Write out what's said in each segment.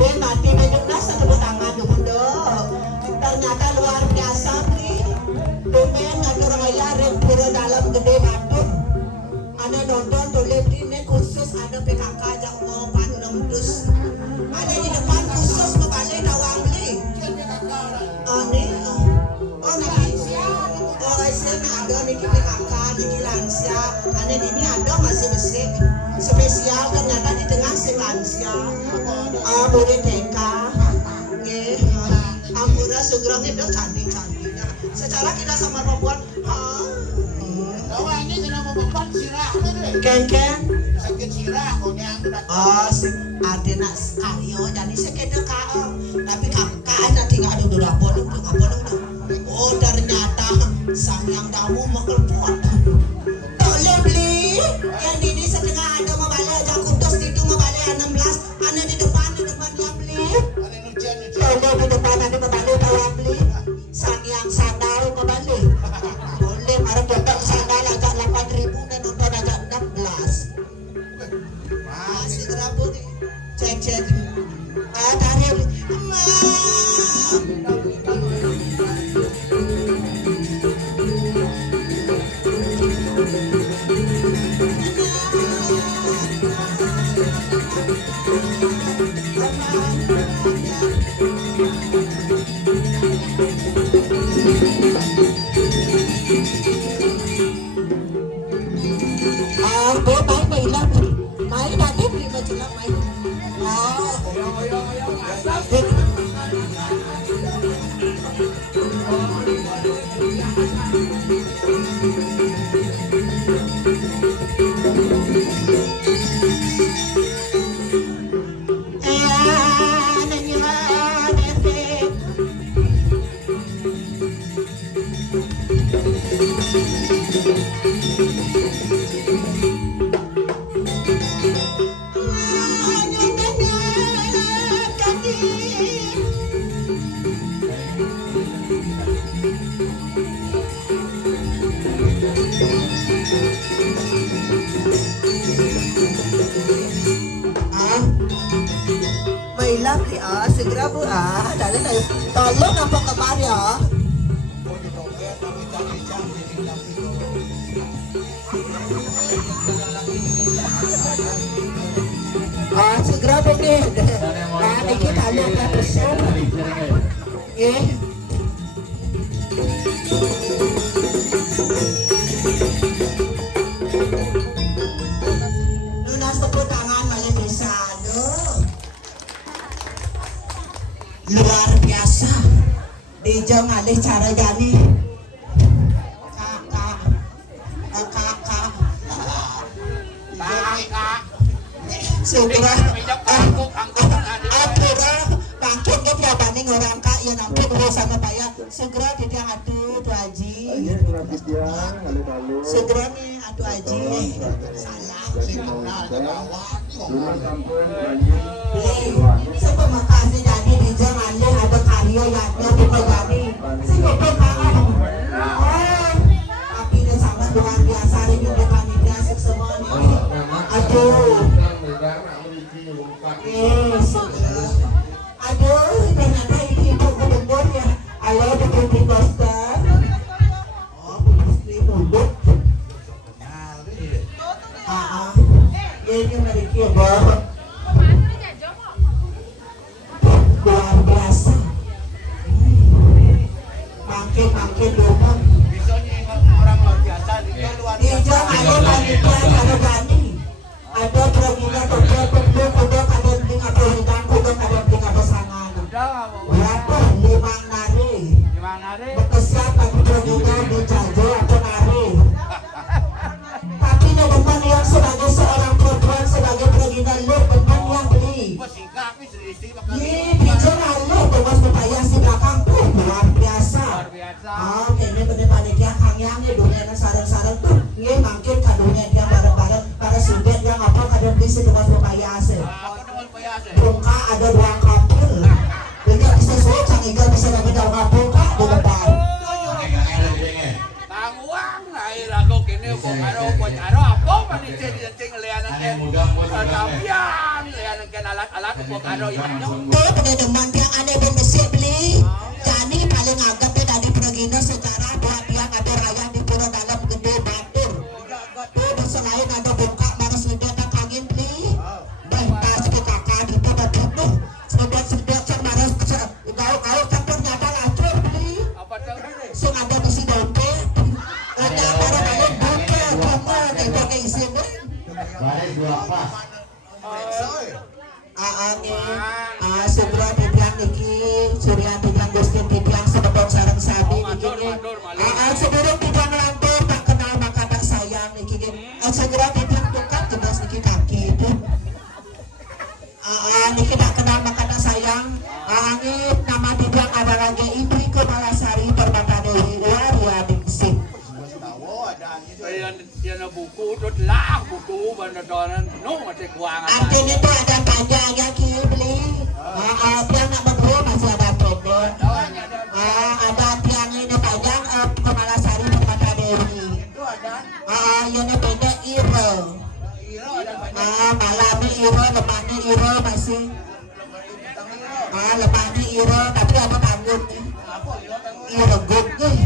Ben mati menyukna tepuk tangan dulu. Ternyata luar biasa nih. Domen ada orang ayah pura dalam gede batu. Ada dodol dolep ini khusus ada PKK aja mau panem dus. Ada di depan khusus membalik dawang beli. Nih, oh nanti ada nih PKK di lansia. Ada di ini ada masih mesin spesial ternyata di tengah si lansia. Boleh TK. Ampura Sugeng itu cantik-cantiknya. Secara kita sama perempuan, ini kenapa perempuan sirah? Ken. Sakit sirah, konya. Adena Aryo jadi sekedar kau, tapi kakak nanti nggak ada udah bolong. Oh ternyata sang yang damu mekelpot. Boleh beli yang ini setengah ada membalik aja kudus itu membalik 16, ada di depan dia beli. Boleh di depan ada membalik tawar beli. Sang yang sandal membalik. Boleh marah total sandal agak 8.000 dan nonton agak 16. Masih kerabu nih. Cek. Tarik. Main nanti beli baju lah main. Segera bu dalam tolong apa kabar ya? Segera bu nih, dikit aja kan bersih. Lunas tepuk tangan malah bisa luar biasa Dejo ngalih cara jani kakak segera apura bangkit ke banding orang kak ya nampi bersama payah segera tidak atuh tu haji segera nih atuh haji salah sepemakasih jadi Dejo ngalih ada karya yaknya dipelajari sepemakasih tapi ini sangat luar biasa ini di panitia semua aduh ternyata ibu gubernur ya ayo deputi poster ibu ini mereka bawa luar biasa makin dulu Orang luar biasa Dejo ada panitia ada Gani ada program kodok ada ding apa hidang kodok ada ding apa sangan berapa limang nari berkesiap lagi program di Jajo atau nari tapi di depan yang sebagai seorang perempuan sebagai program lu depan yang beli Dejo lalu tewas berpayah si belakang tuh luar biasa ini bener panitia kang yang dunia sarang-sarang tuh ini makin kadunya dia bareng-bareng para subet yang apa kadang bisa tewas berpayah bungka ada ruang kapul jadi bisa sulit sang iga bisa lagi daun kapul kak di depan tangguang lahir aku kini bukan apa panitia di cing lianan ke tapian lianan ke kan alat-alat untuk karo imannya. Tuh pengalaman yang aneh pun mesti beli. Jani paling agak dia dari Puragino secara buat yang ada raya di Pura Dalam Gede Batur. Tuh selain ada bongkak baru sudah tak angin beli. Dan pas ke kakak di Batur tuh sedot sama kau campur nyata lacur beli. Apa tuh? Sing ada besi dompet. Ada barang-barang dompet, bunga, kita ke isi nih. Baik dua pas. Angin, Surya Bibiang niki, Surya Bibiang Gustin Bibiang sebetulnya sarang sabi niki. Sebelum Bibiang lantur tak kenal maka tak sayang niki. Segera Bibiang tukar jelas niki kaki itu. Niki tak kenal maka tak sayang. Angin nama Bibiang ada lagi Ibri Kemalasari Permata Dewi Waria Dingsip. Yan na buku itu lah buku bandaran no masih kuang Antin itu ada panjang yang beli. Yang nak berdua masih ada pendek. Ada tiang ini panjang Kemalasari Permata Dewi. Yang pendek Iro. Malamnya Iro, lemahnya Iro masih. Lemahnya Iro, tapi apa tanggung nih? Iro guk nih.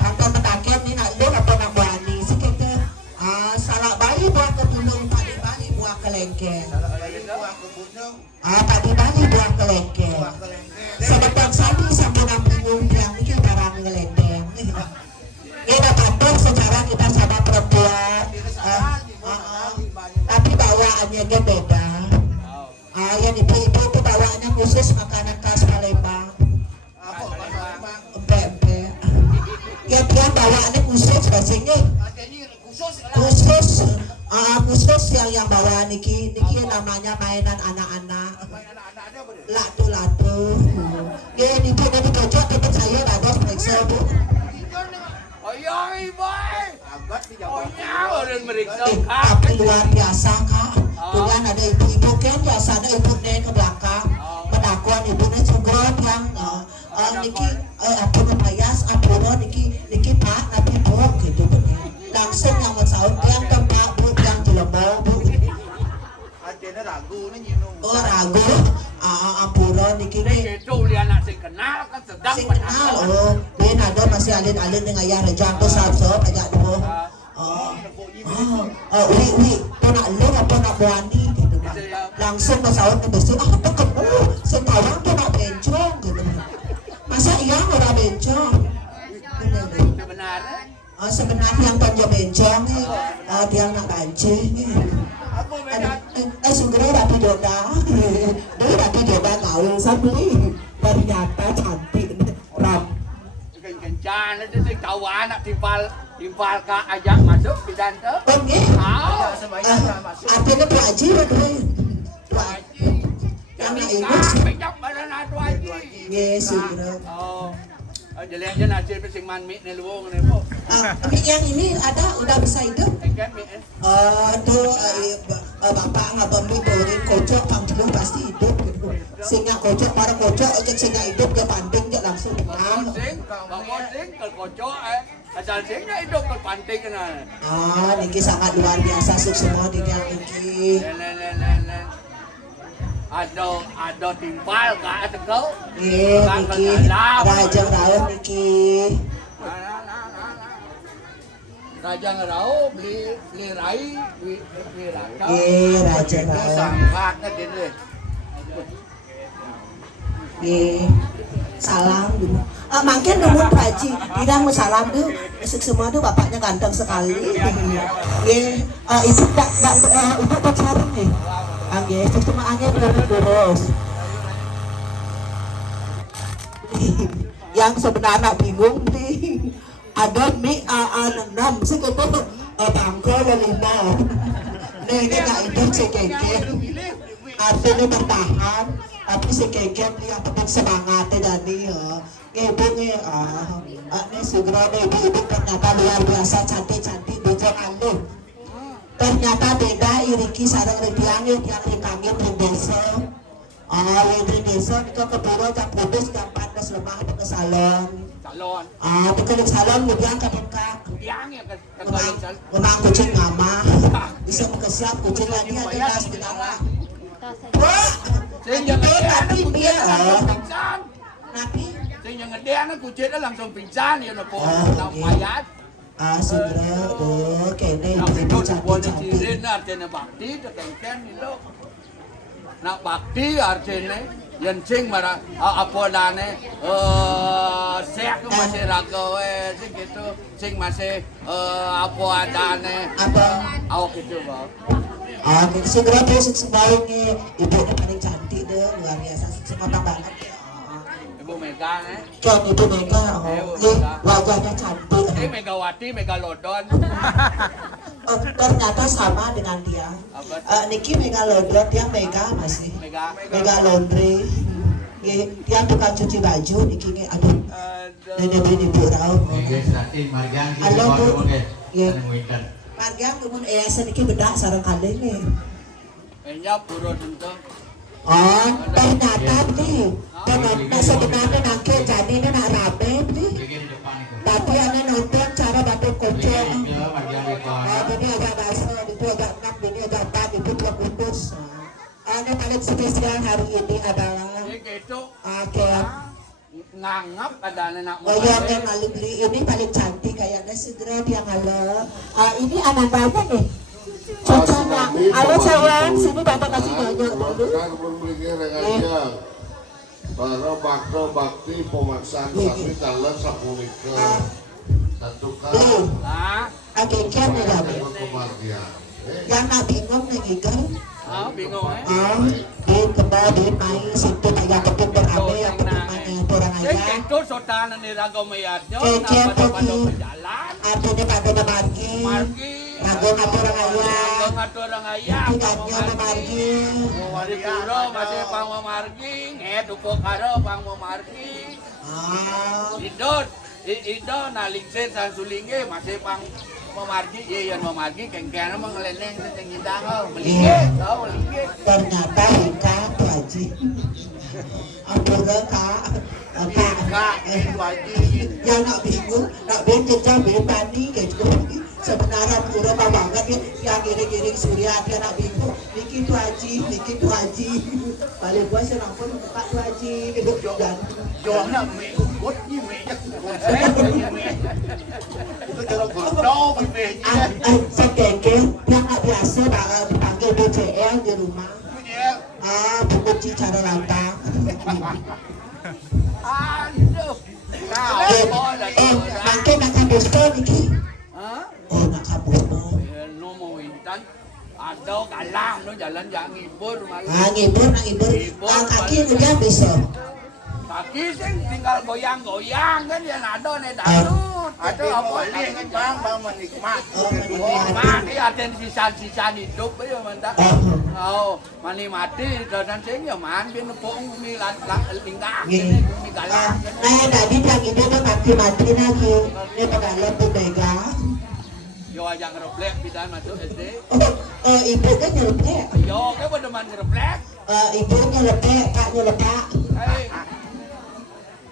Kantor metaket nih nak lu apa nak bani sih kita. Salah bayi buat ketulung, padi bayi buat kelengkeng. Padi bayi buat kelengkeng. Sebetulnya sapi sampai 6 minggu yang ini barang ngelendeng. Kita kantor secara kita sama perempuan. Tapi bawaannya dia beda. Yang ibu-ibu itu bawaannya khusus makanan khas Palembang. Empek-empek. Ya dia bawaannya khusus rasanya. Khusus yang bawa niki namanya mainan anak-anak. Latu-latu. Ya ibu dari kocok tempat saya ada periksa bu. Ayang ibai. Oh nyawa dan meriksa Tapi luar biasa kak. Kemudian ada ibu-ibu kan biasa ada ibu nih ke belakang. Menakuan ibu nih sugron yang niki apa namanya apuro niki pak nabi bu gitu langsung yang mensaut yang tempat bu yang jelembau bu. Ragu apuro niki itu dia nak sing kenal kan sedang sing kenal dia ada masih alin-alin dengan ayah rejang tu sab-sab agak dulu. Wi tu nak lu apa nak buani gitu langsung mensaut nih bersih apa kamu sentawang tu nak bencong gitu. Masa iya orang bencong? sebenarnya Sebenarnya yang panjang bencong dia nak banci. Segera rapi doda. Dia rapi doda kawin sabli. Ternyata cantik ram. kencan itu sing tahu anak timpal ke ajak masuk di dante. Oke. Artinya tu aji berdua. Yang nak ingat. Pejak badan atu aji. Yes, segera. Jadi aja nasi pesing manmik nih luwung nih po. Yang ini ada udah bisa hidup. Ikan mik. Tuh bapak ngabambi borin kocok panggilan pasti hidup gitu. Sehingga kocok para kocok ojek sehingga hidup dia panting dia langsung menang. Bang sing kalau kocok asal singnya hidup kalau panting kan. Niki sangat luar biasa sukses semua di yang niki. Ada timpal kak tegau. Niki Raja Raut niki. Raja ngerau beli rai beli raka. Raja Raut. Sangkatnya dia. Salam dulu. Makin nemu Haji, tidak mau salam dulu. Semua tuh bapaknya ganteng sekali. Ibu tak ibu pacaran nih. Angge, cuma angge terus. Yang sebenarnya bingung nih. Ada mie A6 sih itu bangko lima. Nih nggak itu cekeke. Artinya bertahan. Tapi si keket yang penting semangatnya jadi ibu nih ini segera nih ibu ternyata luar biasa cantik bujang aluh ternyata beda iriki sarang ribiangin yang rikangin di desa di desa itu keburu jam kudus jam 14 lemah ke salon ke salon kemudian ke dekat memang kucing mama bisa berkesiap kucing lagi ada di dalam Wah, Sing yang aduh, ngede anak tapi kucing dia, langsung pingsan. nabi, Sing yang ngede anak kucing langsung pingsan ya nopo Oh, nak iya. payat. segera deh, kayaknya Nak ibu-ibu itu buat cantik-cantik. cirin artinya bakti tekengken itu. Nak bakti artinya yang sing marah apa dane sek masih raga sing gitu sing masih apa adane Apa? awak itu bang. Segera deh, sembalungnya ibunya paling cantik deh, luar biasa, semotong banget ya. Ibu Mega Kan ibu Mega, wajahnya cantik. Megawati Megalodon. Ternyata sama dengan dia. Apa? Niki Megalodon, dia Mega masih. Mega. Mega laundry. Dia tukang cuci baju, Niki ini aduh. Nenek bini ibu rau. Oke, nanti Marian kita Halo, Bu. bawa oke. Iya. Anu ikan. Marga kemun seniki bedak sareng kali nih. Enya puro tentu. Oh, ternyata nih. Ternyata sebenarnya nangke jadi ini nak rame nih. Bikin depan itu. Tapi ane nonton cara batu kucing. Bikin Marian di bawah. Ini agak basah, itu agak enak, ini agak empat, itu dua bungkus. Ane paling spesial hari ini adalah Ini gitu ngangap ada anak oh iya, yang paling beli ini paling cantik kayaknya segera dia ngalah. Ini anak banyak nih. Cucanya, halo sayang, sini bapak kasih banyak dulu. Kan memberikan regalia para bakti pemaksaan tapi dalam sapunika satu kali ah Akhirnya nih lagi. kebahagiaan. Yang nak bingung nih ikan. bingung Di kembali di main situ kayak keping berame yang petimanya orang sing aja. gitu sotana ni raga mayatnya Keke pada pergi. berjalan Artinya pada memargi. margi Rago ngatur orang ayah. raga ngatur orang ayam Tinggalnya memargi. Wali puro masih pang memargi upo karo pang memargi Ido nalikse san sulinge masih pang memargi iya yang memargi kengkena mengeleneng sing ngindang melinge tau melinge Ternyata Rika tuh Haji. Ampura kak. Kak, Haji. Yang nak bingung, nak kerja bebani gitu. Sebenarnya pura banget ya, yang giring-giring Surya dia nak bingung. Niki tuh Haji. Balik gua senang pun buka tuh Haji. Gitu dan Johanna mẹ cốt như mẹ chắc itu kalau gondol mẹ sekeke yang nggak biasa dipanggil BCL di rumah. Buku cara lantang. aduh Makin nak kabus ko niki. hah Oh nak kabus mo. no mau intan ada kalah no jalan jangan ngibur malah Ngibur. Kaki udah bisa. kaki sing tinggal goyang-goyang kan yang ada nih dangdut ada apa nih bang menikmat mati ada sisa-sisa hidup ya mantap menikmati dan sing ya man bin nepung mi tinggal mi galang Nah tadi yang ini tuh mati lagi. Dia pengalat tuh Mega. yo aja ngereflek pidan masuk SD Ibu kan nyelpek. yo ke bedeman ngereflek Ibu nyelpek, Kak nyelpek.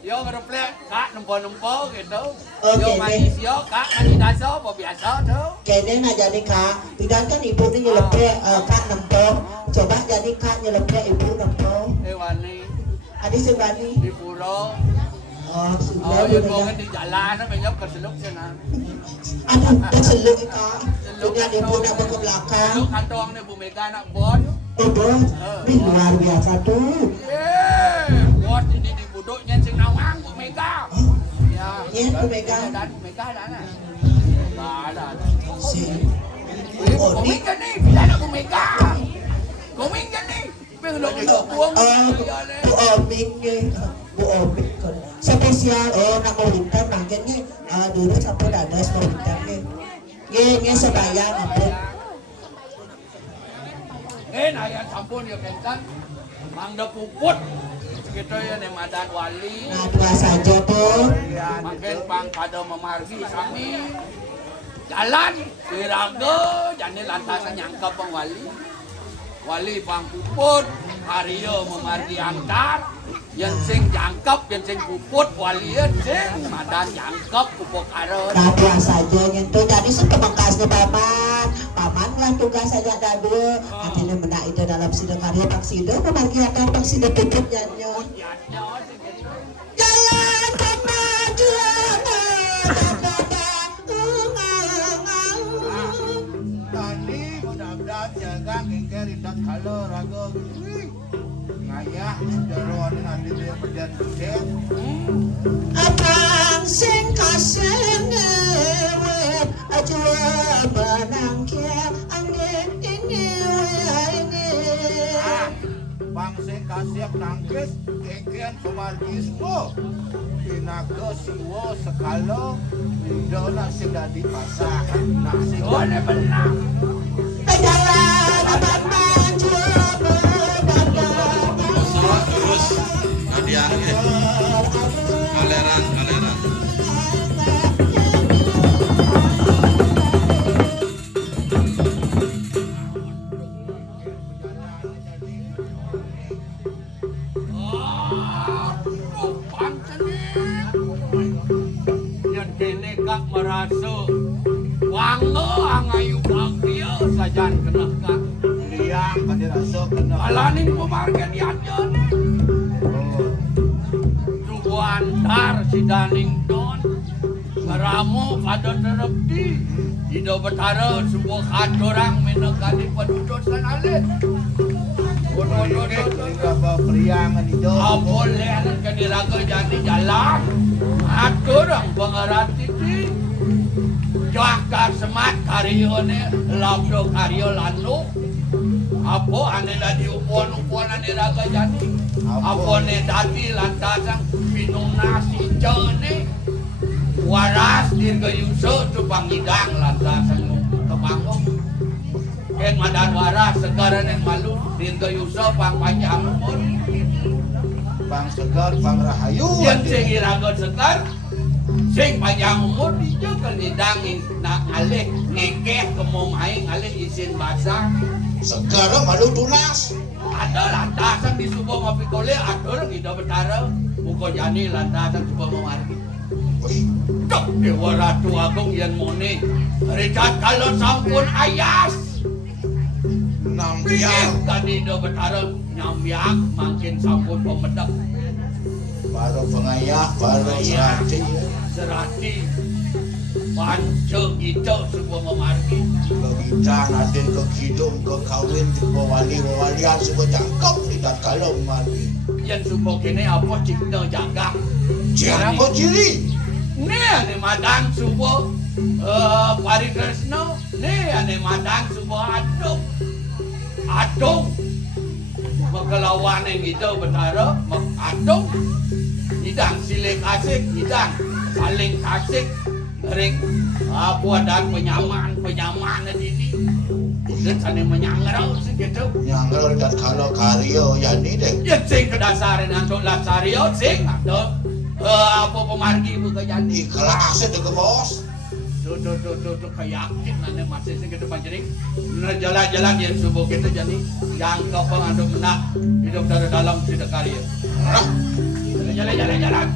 yo ngereflek kak nempo gitu Oke, yo manis yo kak manis daso apa biasa tuh Kayaknya nggak jadi Kak. Pidan kan ibu ini nyelpek, Kak nempel. Coba jadi Kak nyelpek, ibu nempel. wani Adi sebani. di puro Oh, oh sudah yo udah kan di jalan na menyop ke seluk sana Aduh, terseluk Kak. Sudah ibu nak ke belakang. seluk kantong ni Bu Mega nak bot Ibu, ini luar biasa tuh. bot ini di buduknya sing nawang Bu Mega ya Iya, Bu Mega. dan Bu Mega ada na ada Si. komik kan ni bila nak Bu Mega komik kan ni pengen buang Bu Oming nih. Bu Oming kan. Spesial, nak winter makanya dulu sampai dadas winter nih. Nge sebayang ampun. Ayat sampun ya kencan mangda puput gitu ya nih Madan Wali Nah, dua saja tuh. makin pang pada memargi kami jalan diraga jadi lantasan nyangka pang wali pang puput Aryo memargi angkat yang sing jangkap yang sing puput wali sing Madan jangkap pupuk arot Nah, dua saja nyentuh. Jadi sih pemangkasnya paman lah tugas saja dadu. Akhirnya menak itu dalam sida karya Pak Sida pemargiatan Pak Sida puput nyanyo jalan kemajuan tadi mudah-mudahan jaga ngengker indat kalau raga ngayah jeroan nanti dia berjalan berjalan abang sing kasih ngewet ajwa menangkia angin ini bangsa kasih nangkis ngengker pemargis po pinaga siwo sekalo dona sudah dipasang nasi Oh, ini benar. jalan abang maju Terus hadiahnya kaleran. Yang kene kak merasa wango angayu dia sajan kena kak. liang pada rasa kena Alanin pemargian yanyo nih. Tubuhan dar si daning don. Ngeramu kada terepti. Ido betara sebuah kadorang menekani penduduk sanalin. Apa periangan itu Boleh kan diraga jadi jalan. Atur orang pengerati di. Jaka semat karyo ni labdo karyo lanu. Apa ane tadi upon ane raga jadi. Apa ne tadi lantasan minum nasi jene. Waras dirga yuso tu pangidang lantasan kemanggung. Ken madan waras sekarang yang malu dirga yuso pang panjang umur. bang segar bang rahayu Yang sing iraga sekar sing panjang umur dia kan didangin nak alih ngekeh kemong aing alih isin basah. segar malu tunas Ada lantasan di subuh ngopi kole atur kita betara buko jani lantasan subuh memargi. Tok dewa ratu agung yang mone Richard kalau sampun ayas. enam Pikir tadi do betara nyambiak makin sampun pemedak baru pengayah baru Iya. serati serati panco gitu sebuah memargi. kegiatan aden ke kidung ke kawin ke wali-walian semua cangkep tidak kalau mati Yang subuh kini apa cipta jaga. jangan kau ciri Nih ane madang subuh Parikresno. Nih ane madang subuh adung makalawan yang gitu betara adung hidang silik asik hidang saling kasik ring buat dan penyamaan ini dan sana menyangrau segitu nyanggal dan kalau karyo ya ini deh ya sing kedasaran untuk lasario sing atau apa pemargi buka jadi ikhlas itu ke bos tuh kayakin nanti masih segitu panjang jalan-jalan yang subuh kita jadi yang kau pengandung menak hidup dari dalam tidak karya jalan